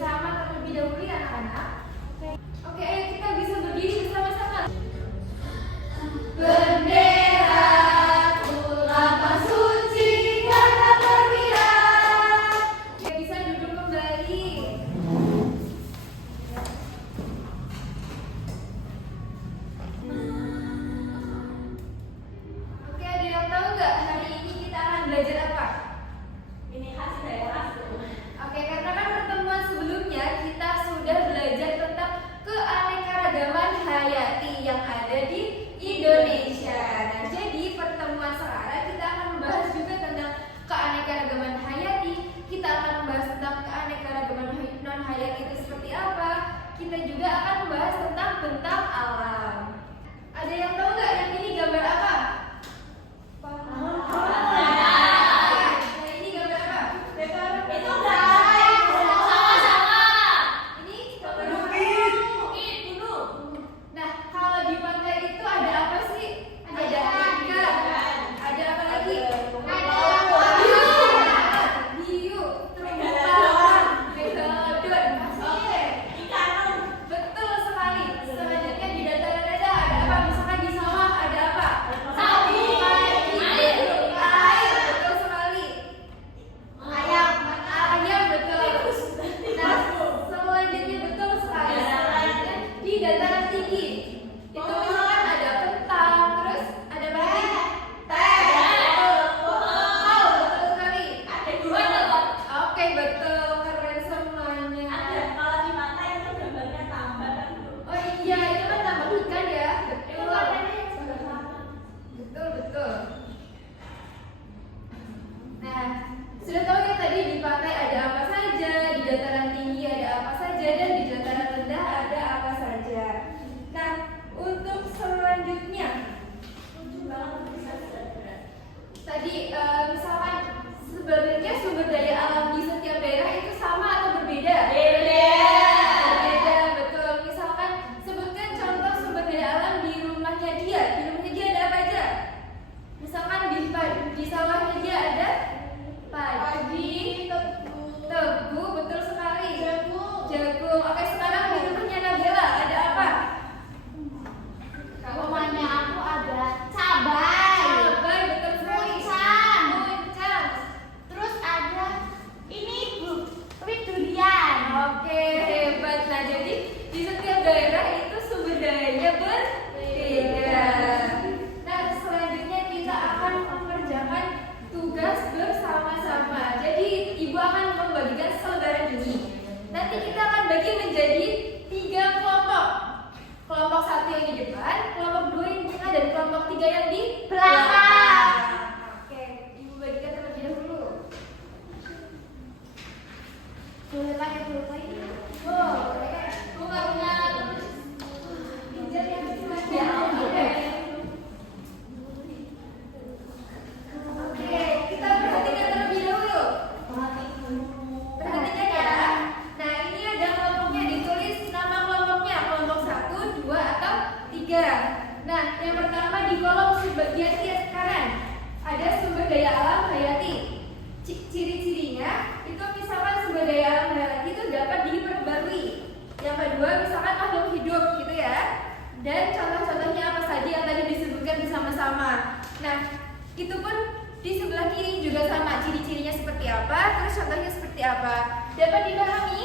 bersama terlebih dahulu ya anak-anak. Oke, ayo kita bisa berdiri bersama-sama. Bendera ulama suci karena perwira. Kita bisa duduk kembali. Oke, ada yang tahu nggak hari ini kita akan belajar apa? Ini khas daerah tuh. Oke, karena kan pertemuan sebelumnya kita sudah belajar tentang keanekaragaman hayati yang ada di Indonesia. Nah, jadi pertemuan sekarang kita akan membahas juga tentang keanekaragaman hayati. Kita akan membahas tentang keanekaragaman non hayati itu seperti apa. Kita juga akan membahas tentang bentang alam. Ada yang tahu nggak yang ini gambar apa? Sudah tahu ya tadi di pantai ada apa saja, di dataran tinggi ada apa saja, dan di dataran rendah ada apa saja. Nah, untuk selanjutnya, tadi misalkan sebenarnya sumber daya alam di setiap daerah itu sama atau berbeda? Berbeda, betul. Misalkan sebutkan contoh sumber daya alam di rumahnya dia. Di rumahnya dia ada apa aja? Misalkan di sawahnya dia ada padi, tebu, betul sekali. Jagung. Oke, sekarang di rumahnya Nabila ada apa? Rumahnya aku ada cabai. Cabai, betul sekali. Muncang. Terus ada ini Bu, durian. Oke, hebat. Nah, jadi di setiap daerah itu sumber dayanya berbeda. Nah, selanjutnya kita akan mengerjakan tugas bersama-sama. Jadi ibu akan membagikan selebaran ini. Nanti kita akan bagi menjadi 3 kelompok. Kelompok 1 yang di depan, kelompok 2 yang di tengah, dan kelompok 3 yang di Belakang. Oke, ibu bagikan terlebih dahulu. Boleh pakai pulpen ini? Boleh. Aku nggak punya pinjam yang masih Ya, oke. Oke, kita perhatikan terlebih dahulu. Perhatikan ya. Nah, ini ada kelompoknya, ditulis nama kelompoknya, kelompok 1, 2, atau 3. Nah, yang pertama di kolom sebagian kiri kanan ada sumber daya alam hayati. Ciri-cirinya itu misalkan sumber daya alam hayati itu dapat diperbarui. Yang kedua misalkan makhluk hidup gitu ya. Dan contoh-contohnya apa saja yang tadi disebutkan bersama-sama. Nah, itu pun di sebelah kiri juga sama, ciri-cirinya seperti apa, terus contohnya seperti apa. Dapat dipahami?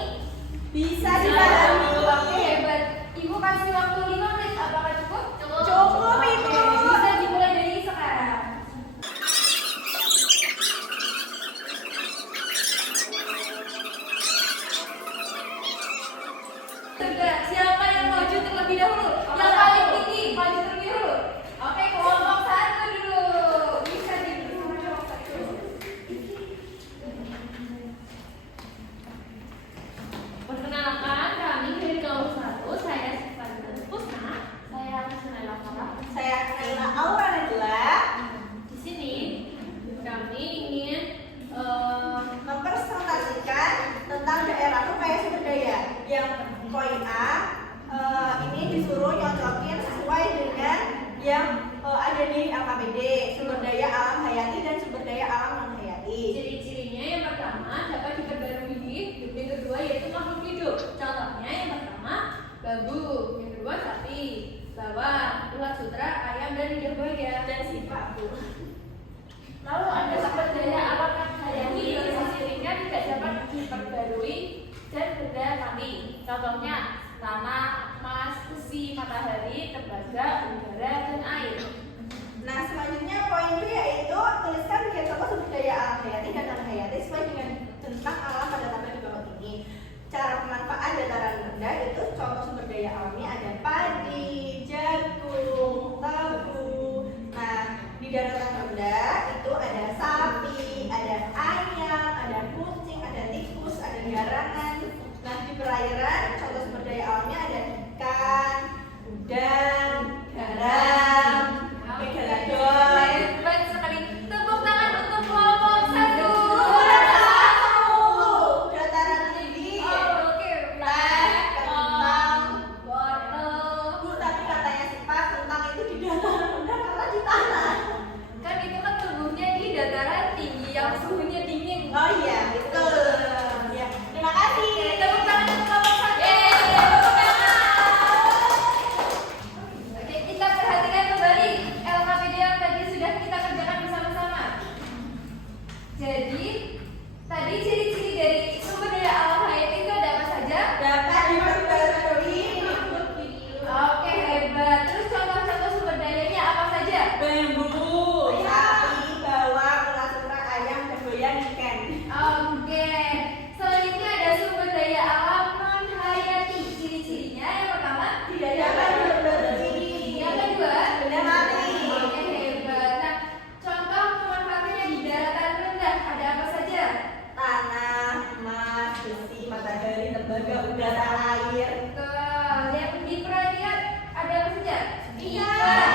Bisa dipahami. Oke, hebat. Ibu kasih waktu 5 menit, apakah cukup? Cukup, Ibu. Oke, bisa dimulai dari sekarang. Sudah, siapa yang maju terlebih dahulu? Yang paling tinggi, maju terlebih dahulu. Oke, kelompok 1 dulu. Bisa duduk kelompok 1. Perkenalkan, kami dari kelompok 1. Saya Sifat Pusna. Saya Nela Farah. Saya Nela Contohnya tanah, emas, besi, matahari, tembaga, udara, dan air. Nah, selanjutnya poin 2 yaitu tuliskan contoh sumber daya alam hayati dan non hayati sesuai dengan tentang alam pada tabel di bawah ini. Cara pemanfaatan dataran rendah itu contoh sumber daya alamnya ada padi, jagung, tebu. Nah, di daratan rendah itu ada sapi, ada ayam, ada kucing, ada tikus, ada garangan. Nah, di perairan contoh sumber daya alamnya ada ikan, udang, garam, megalodon. Hebat sekali. Tepuk tangan untuk kelompok 1. Dataran tinggi. Oke, Teh, kentang, wortel. Bu, tapi katanya si Pak kentang itu di dataran rendah karena di tanah. Kan itu kan tumbuhnya di dataran tinggi yang suhunya dingin. Oh iya, betul. Ya, terima kasih. Oke, tepuk tangan untuk kelompok 1. Oke, kita perhatikan kembali LKPD yang tadi sudah kita kerjakan bersama-sama. Jadi, tadi ciri-ciri dari sumber daya alam hayati itu ada apa saja? Dapat diperbarui berikut video. Oke, hebat. Terus contoh-contoh sumber dayanya apa saja? Bambu, sapi, bawang, ulat sutra, ayam, dan ikan. Oke. Selanjutnya ada sumber daya alam non hayati. Ciri-cirinya yang pertama Tidak dapat diperbarui. yang kedua Benda mati. Oke, hebat. Nah, contoh pemanfaatannya di daratan rendah ada apa saja? Tanah, emas, besi, matahari, tembaga, udara, air. Betul. Yang di perairan ada apa saja? Ikan.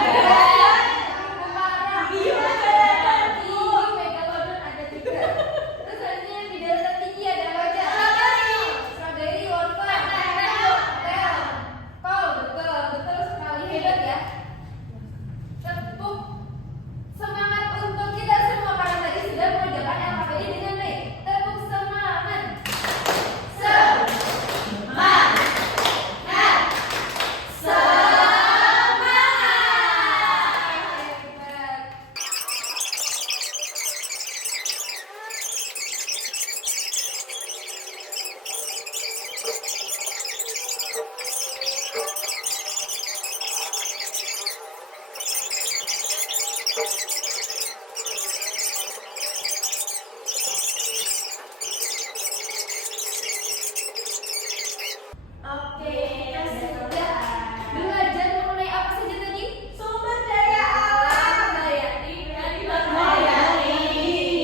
terumbu karang, Hiu, hiu, megalodon ada juga. Terus selanjutnya yang di daratan tinggi ada apa aja? Strawberry, wortel, tel, kol, betul sekali, hebat ya. Tepuk semangat untuk kita semua karena tadi sudah mengerjakan LKPD dengan baik. Tepuk semangat. Hebat. Oke, Kita sudah belajar mengenai apa saja tadi? sumber daya alam hayati.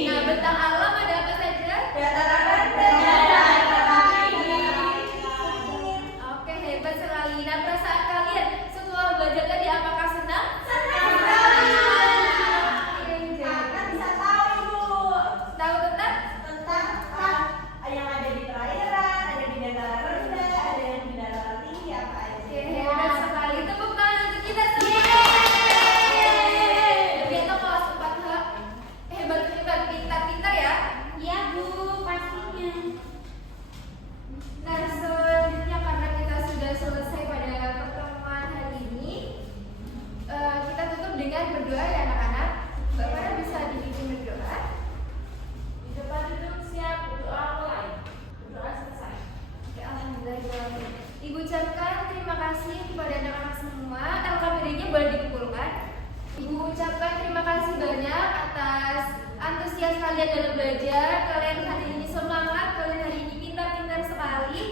Nah, bentang alam ada apa saja? Dataran rendah. Oke, hebat sekali. Nah, perasaan kalian setelah belajar tadi apakah senang? Senang sekali. Oke, Karena bisa tahu Ibu tahu tentang tentang yang ada di perairan, ada di dataran rendah, ada yang di dataran tinggi apa aja. Oke, hebat sekali. Tepuk tangan untuk kita semua. Ternyata kelas 4H hebat, pintar ya. Iya Bu, pastinya. Nah, selanjutnya karena kita sudah selesai pada pertemuan hari ini, kita tutup dengan berdoa ya anak-anak. Mbak Farah bisa dibimbing berdoa. Di depan gedung siap, berdoa mulai. Berdoa selesai. Oke, alhamdulillah. Ibu ucapkan terima kasih kepada anak-anak semua. LKPD-nya boleh dikumpulkan. Ibu ucapkan terima kasih banyak atas antusias kalian dalam belajar. Kalian hari ini semangat, kalian hari ini pintar-pintar sekali.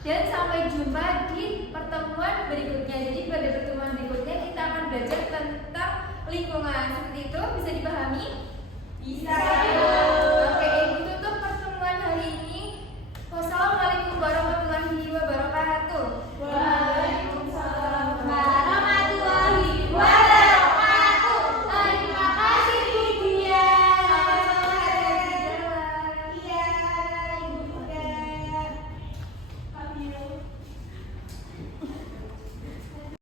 Dan sampai jumpa di pertemuan berikutnya. Jadi pada pertemuan berikutnya kita akan belajar tentang lingkungan. Seperti itu bisa dipahami? Bisa. Oke, ibu tutup pertemuan hari ini. Wassalamualaikum warahmatullahi wabarakatuh.